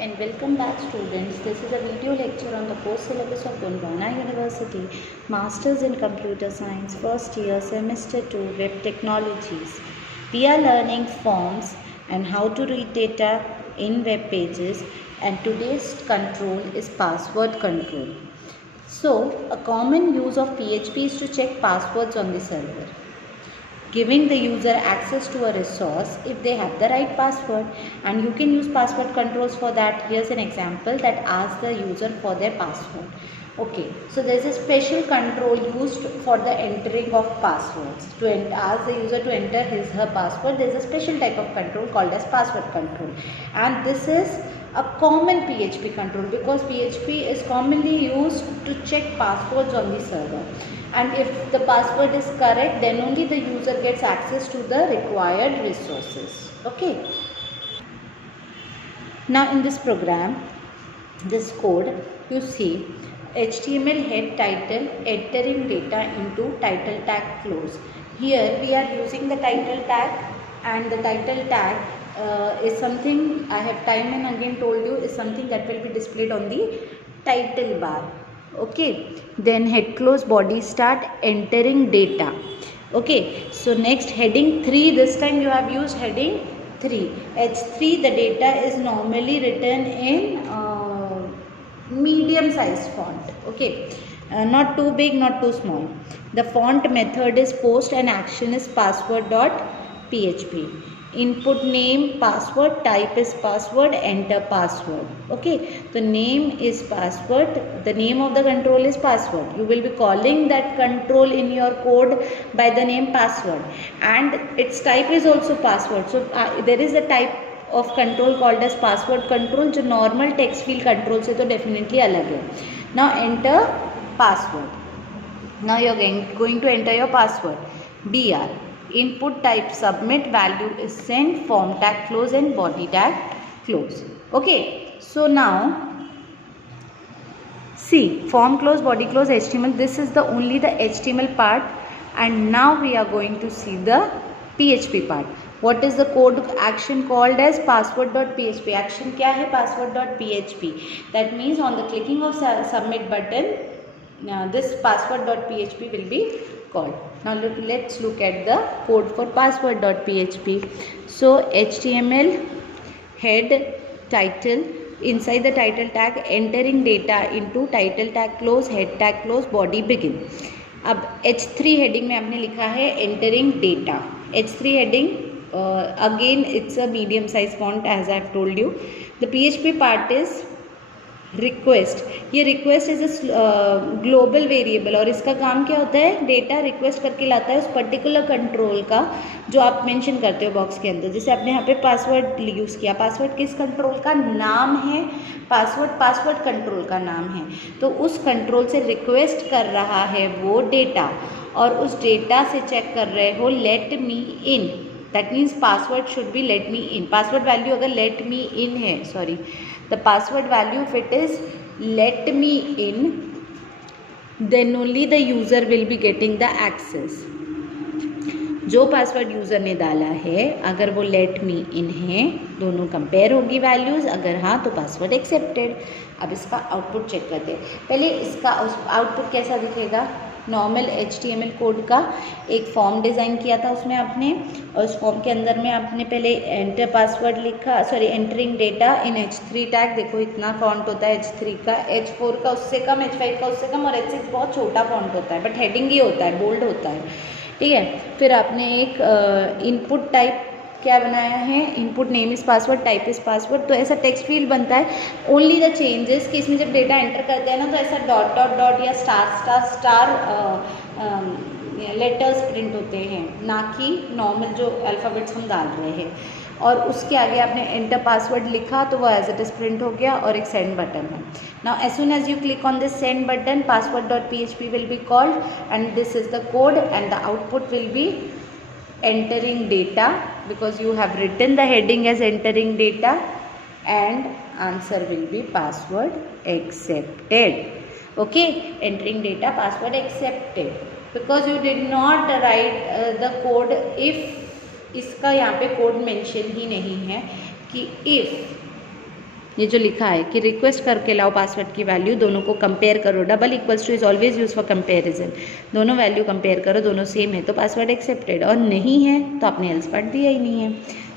And welcome back students. This is a video lecture on the course syllabus of Gondwana University, Masters in Computer Science, first year, semester 2, Web Technologies. We are learning forms and how to read data in web pages, and today's control is password control. So, a common use of PHP is to check passwords on the server, giving the user access to a resource if they have the right password, and you can use password controls for that. Here's an example that asks the user for their password. Okay, so there's a special control used for the entering of passwords. To ask the user to enter her password, there's a special type of control called as password control, and this is a common PHP control because PHP is commonly used to check passwords on the server, and if the password is correct, then only the user gets access to the required resources. Okay, now in this program, this code, you see HTML head title entering data into title tag close. Here we are using the title tag, and the title tag is something I have time and again told you is something that will be displayed on the title bar. Okay, then head close body start entering data. Okay, so next heading 3, this time you have used heading 3. H3, the data is normally written in medium size font. Okay, not too big, not too small. The font method is post and action is password.php. Input name password, type is password, enter password. Okay, the name is password, the name of the control is password. You will be calling that control in your code by the name password, and its type is also password. So there is a type of control called as password control जो normal text field control से तो definitely अलग है. Now enter password. Now you are going to enter your password. BR. Input type submit, value is send, form tag close and body tag close. Okay, so now see form close, body close, HTML. This is the only the HTML part, and now we are going to see the PHP part. What is the code action called as password.php? Action क्या है? Password.php. That means on the clicking of submit button, this password.php will be called. Now let's look at the code for password.php. So HTML head title, inside the title tag entering data into title tag close, head tag close, body begin. अब H3 heading में आपने लिखा है entering data. H3 heading again it's a medium size font as I have told you. The PHP part is request. ये request is global variable, और इसका काम क्या होता है? डेटा रिक्वेस्ट करके लाता है उस पर्टिकुलर कंट्रोल का जो आप मेंशन करते हो बॉक्स के अंदर. जैसे आपने यहाँ पे पासवर्ड यूज़ किया, पासवर्ड किस कंट्रोल का नाम है? पासवर्ड कंट्रोल का नाम है. तो उस कंट्रोल से रिक्वेस्ट कर रहा है वो डेटा, और उस डेटा से चेक कर रहे हो let me in. That means password should be let me in. Password value अगर लेट मी इन है, sorry, the password value if it is let me in, then only the user will be getting the access. जो password user ने डाला है अगर वो let me इन है, दोनों कंपेयर होगी वैल्यूज़. अगर हाँ तो पासवर्ड एक्सेप्टेड. अब इसका आउटपुट चेक करते हैं. पहले इसका आउटपुट कैसा दिखेगा? नॉर्मल HTML कोड का एक फॉर्म डिज़ाइन किया था उसमें आपने, और उस फॉर्म के अंदर में आपने पहले एंटर पासवर्ड लिखा, सॉरी एंटरिंग डेटा इन H3 टैग. देखो इतना फॉन्ट होता है H3 का, H4 का उससे कम, H5 का उससे कम, और H6 बहुत छोटा फॉन्ट होता है, बट हेडिंग ही होता है, बोल्ड होता है. ठीक है, फिर आपने एक इनपुट टाइप क्या बनाया है? Input name is password, type is password. तो ऐसा टेक्स्ट फील्ड बनता है. ओनली द चेंजेस कि इसमें जब डेटा एंटर करते हैं ना, तो ऐसा डॉट डॉट डॉट या स्टार लेटर्स प्रिंट होते हैं, ना कि नॉर्मल जो अल्फ़ाबेट्स हम डाल रहे हैं. और उसके आगे आपने एंटर पासवर्ड लिखा तो वो एज इट इज़ प्रिंट हो गया, और एक सेंड बटन है. Now as soon as you click on this send button, password.php will be called, and this is the code, and the output will be entering data because you have written the heading as entering data, and answer will be password accepted. Okay, entering data, password accepted, because you did not write the code if. इसका यहाँ पे code mention ही नहीं है कि if ये जो लिखा है कि रिक्वेस्ट करके लाओ पासवर्ड की वैल्यू, दोनों को कंपेयर करो, double equals two is always use for comparison, दोनों वैल्यू कंपेयर करो, दोनों सेम है तो पासवर्ड एक्सेप्टेड, और नहीं है तो आपने एल्स पार्ट दिया ही नहीं है,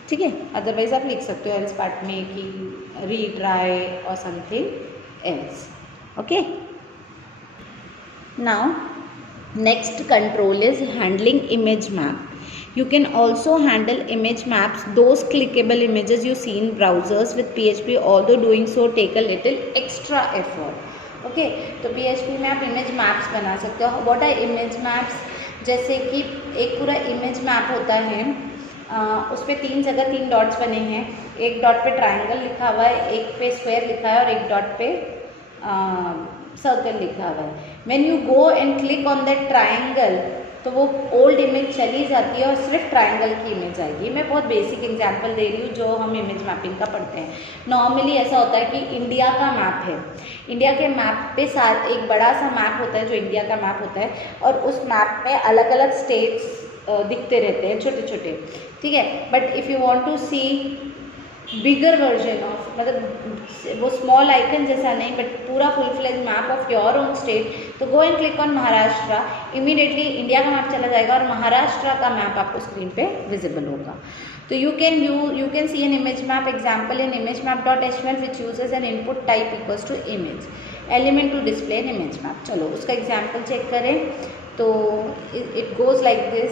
ठीक है। अदरवाइज आप लिख सकते हो एल्स पार्ट में कि रीट्राई और something else, okay. Now next control is handling image map. You can also handle image maps, those clickable images you see in browsers with PHP, although doing so take a little extra effort. Okay, तो PHP में आप image maps बना सकते हो. What are image maps? जैसे कि एक पूरा image map होता है, उस पर 3 जगह 3 डॉट्स बने हैं, एक डॉट पे ट्राइंगल लिखा हुआ है, एक पे स्क्वायर लिखा है और एक डॉट पे सर्कल लिखा हुआ है. When you go and click on that triangle, तो वो ओल्ड इमेज चली जाती है और सिर्फ ट्रायंगल की इमेज आएगी. मैं बहुत बेसिक एग्जांपल दे रही हूँ जो हम इमेज मैपिंग का पढ़ते हैं. नॉर्मली ऐसा होता है कि इंडिया का मैप है, इंडिया के मैप पे एक बड़ा सा मैप होता है जो इंडिया का मैप होता है, और उस मैप में अलग अलग स्टेट्स दिखते रहते हैं छोटे छोटे, ठीक है. But if you want to see bigger version of, मतलब वो स्मॉल आइकन जैसा नहीं बट पूरा full fledge map of your own state, तो go and click on Maharashtra, immediately India का मैप चला जाएगा और महाराष्ट्र का मैप आपको स्क्रीन पे विजिबल होगा. तो you can see an image map example in image map dot HTML which uses an input type equals to image element to display an image map. चलो उसका एग्जाम्पल चेक करें. तो it goes like this,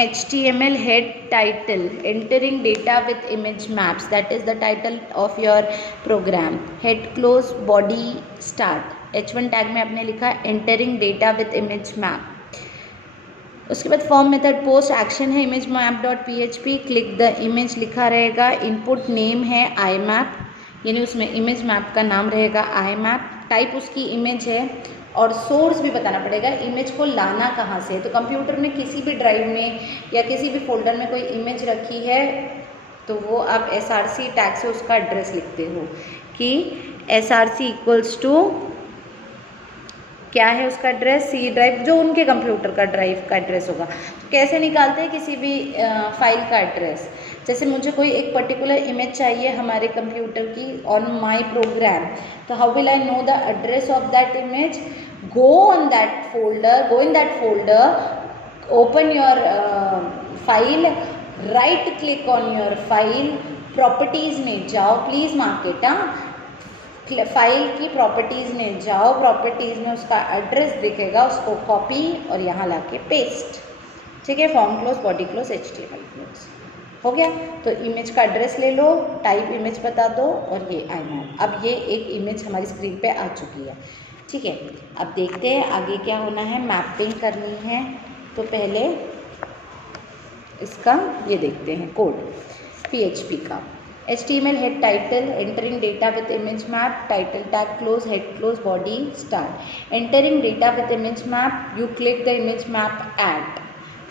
HTML head title, entering data with image maps, that is the title of your program. Head close body start. H1 tag में आपने लिखा entering data with image map. उसके बाद form method post action है image map dot PHP, click the image लिखा रहेगा, input name है IMAP, यानी उसमें इमेज मैप का नाम रहेगा IMAP, टाइप उसकी इमेज है और सोर्स भी बताना पड़ेगा इमेज को लाना कहाँ से है. तो कंप्यूटर में किसी भी ड्राइव में या किसी भी फोल्डर में कोई इमेज रखी है तो वो आप src टैग से उसका एड्रेस लिखते हो कि src इक्वल्स टू क्या है उसका एड्रेस, सी ड्राइव, जो उनके कंप्यूटर का ड्राइव का एड्रेस होगा. तो कैसे निकालते हैं किसी भी फाइल का एड्रेस. जैसे मुझे कोई एक पर्टिकुलर इमेज चाहिए हमारे कंप्यूटर की ऑन माय प्रोग्राम, तो how will I know the address of that image. Go in that folder, open your file, right click on your file, properties में जाओ, प्लीज़ मार्क इट, फाइल की properties में जाओ, properties में उसका address दिखेगा, उसको कॉपी और यहाँ लाके पेस्ट, ठीक है. Form close, body close, HTML close हो गया. तो इमेज का एड्रेस ले लो, टाइप इमेज बता दो और ये IMAP. अब ये एक इमेज हमारी स्क्रीन पे आ चुकी है, ठीक है. अब देखते हैं आगे क्या होना है. मैपिंग करनी है तो पहले इसका ये देखते हैं कोड PHP का. HTML head title, entering data with image map, title tag close, head close, body start. Entering data with image map, you click the image map at.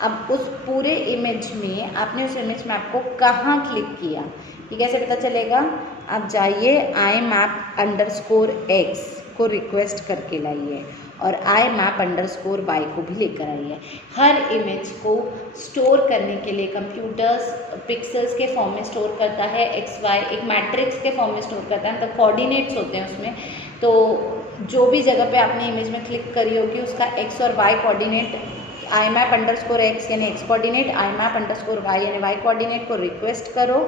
अब उस पूरे इमेज में आपने उस इमेज मैप को कहाँ click किया ये कैसे पता चलेगा. आप जाइए IMAP_X को रिक्वेस्ट करके लाइए और IMAP_Y को भी लेकर आइए. हर इमेज को स्टोर करने के लिए कंप्यूटर्स पिक्सेल्स के फॉर्म में स्टोर करता है, XY एक मैट्रिक्स के फॉर्म में स्टोर करता है, मतलब कोऑर्डिनेट्स होते हैं उसमें. तो जो भी जगह पे आपने इमेज में क्लिक करी होगी उसका X और Y कोऑर्डिनेट IMAP_X यानी X कोऑर्डिनेट, IMAP_Y यानी Y कोऑर्डिनेट को रिक्वेस्ट करो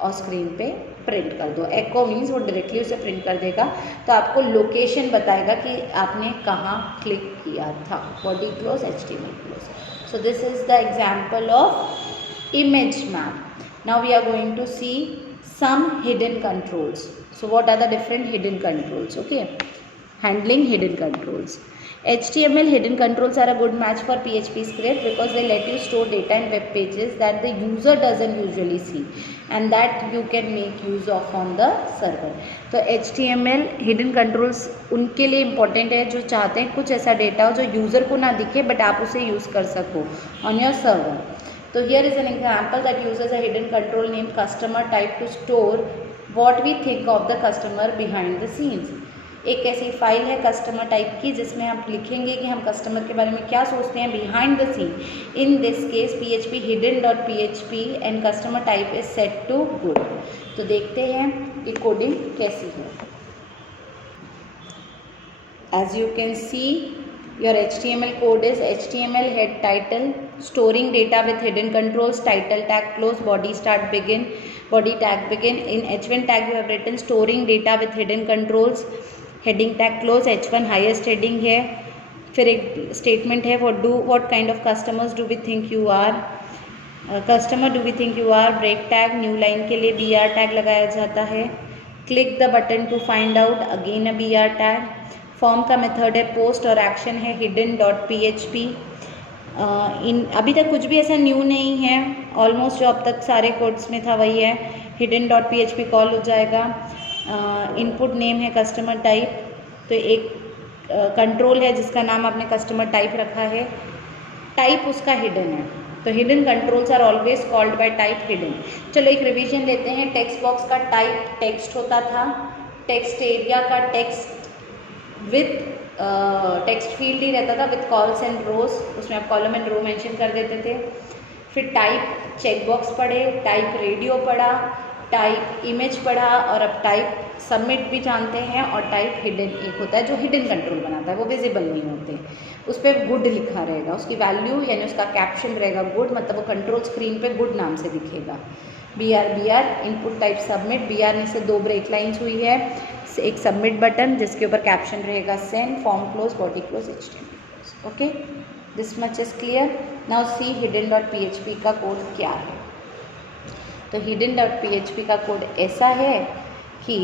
और स्क्रीन पे प्रिंट कर दो. एको मीन्स वो डायरेक्टली उसे प्रिंट कर देगा, तो आपको लोकेशन बताएगा कि आपने कहाँ क्लिक किया था. Body close, HTML close. So this is the example of image map. Now we are going to see some hidden controls. So what are the different hidden controls? Okay, handling hidden controls. HTML hidden controls are a good match for PHP script because they let you store data in web pages that the user doesn't usually see and that you can make use of on the server. तो HTML hidden controls उनके लिए important है जो चाहते हैं कुछ ऐसा data हो जो यूज़र को ना दिखे बट आप उसे यूज़ कर सको on your server. So here is an example that uses a hidden control named customer type to store what we think of the customer behind the scenes. एक ऐसी फाइल है कस्टमर टाइप की जिसमें आप लिखेंगे कि हम कस्टमर के बारे में क्या सोचते हैं behind the scene. In this case PHP hidden.php and customer type is set to good. तो देखते हैं कि कोडिंग कैसी है। As you can see, your HTML code is HTML head title, storing data with hidden controls, title tag close, body start begin, body tag begin. In H1 tag you have written storing data with hidden controls, heading tag close, H1 highest heading है। फिर एक statement है what kind of customers do we think you are, customer do we think you are, break tag, new line के लिए BR tag लगाया जाता है। click the button to find out, again a BR tag। Form का method है post और action है hidden.php। अभी तक कुछ भी ऐसा न्यू नहीं है, ऑलमोस्ट जो अब तक सारे कोड्स में था वही है। hidden.php कॉल हो जाएगा। इनपुट नेम है कस्टमर टाइप, तो एक कंट्रोल है जिसका नाम आपने कस्टमर टाइप रखा है, टाइप उसका हिडन है, तो hidden controls are always called by type hidden. चलो एक रिवीजन लेते हैं। टेक्स्ट बॉक्स का टाइप टेक्स्ट होता था, टेक्स्ट एरिया का टेक्स्ट विथ टेक्स्ट फील्ड ही रहता था विथ कॉल्स एंड रोज, उसमें आप कॉलम एंड रो मेंशन कर देते थे। फिर टाइप चेकबॉक्स पढ़े, टाइप रेडियो पढ़ा, टाइप इमेज पढ़ा, और अब टाइप सबमिट भी जानते हैं। और टाइप हिडन एक होता है जो हिडन कंट्रोल बनाता है, वो विजिबल नहीं होते, उस पर गुड लिखा रहेगा, उसकी वैल्यू यानी उसका कैप्शन रहेगा गुड, मतलब वो कंट्रोल स्क्रीन पे गुड नाम से दिखेगा। BR input type submit, BR में से 2 ब्रेक लाइन्स हुई है, एक सबमिट बटन जिसके ऊपर कैप्शन रहेगा send, form close, body close, HTML। Okay, this much is clear. Now see hidden.php का कोड क्या है। तो hidden.php का कोड ऐसा है कि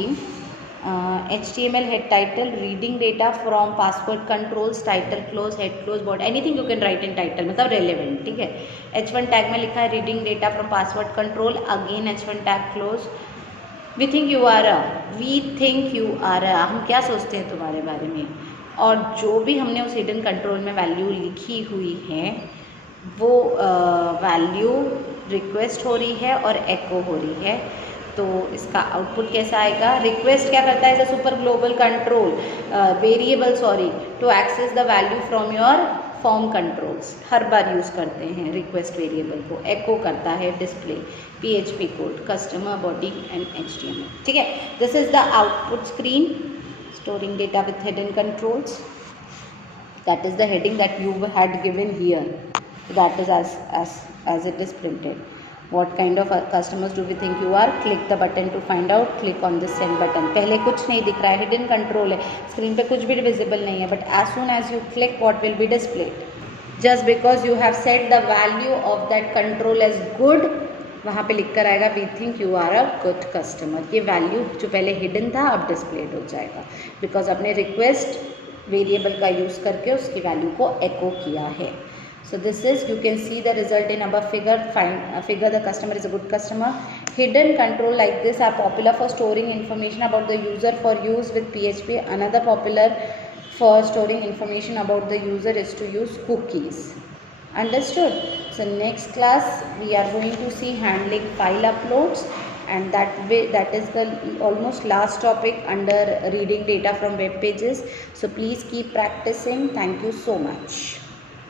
HTML head title, reading data from password controls, title close, head close, body, anything you can write in title, मतलब relevant, ठीक है। H1 tag में लिखा है reading data from password control, again H1 tag close। we think you are a, we think you are a, हम क्या सोचते हैं तुम्हारे बारे में, और जो भी हमने उस हिडन कंट्रोल में वैल्यू लिखी हुई है वो वैल्यू रिक्वेस्ट हो रही है और एको हो रही है। तो इसका आउटपुट कैसा आएगा। रिक्वेस्ट क्या करता है, super global control variable to access the value from your form controls, हर बार यूज़ करते हैं रिक्वेस्ट वेरिएबल को। एको करता है display PHP code, customer, body and HTML, ठीक है। This is the output screen, storing data with hidden controls, that is the heading that you had given here, that is as it is printed। what kind of customers do we think you are, click the button to find out, click on this send button। पहले कुछ नहीं दिख रहा है, hidden control है, screen पे कुछ भी विजिबल नहीं है, but as soon as you click what will be displayed, just because you have set the value of that control as good, वहाँ पे लिख कर आएगा we think you are a good customer. ये वैल्यू जो पहले हिडन था अब डिस्प्लेड हो जाएगा, बिकॉज आपने रिक्वेस्ट वेरिएबल का यूज़ करके उसकी वैल्यू को एको किया है। So this is, you can see the result in above figure. Figure the customer is a good customer. Hidden control like this are popular for storing information about the user for use with PHP. Another popular for storing information about the user is to use cookies. Understood? So next class we are going to see handling file uploads, and that is the almost last topic under reading data from web pages. So please keep practicing. Thank you so much.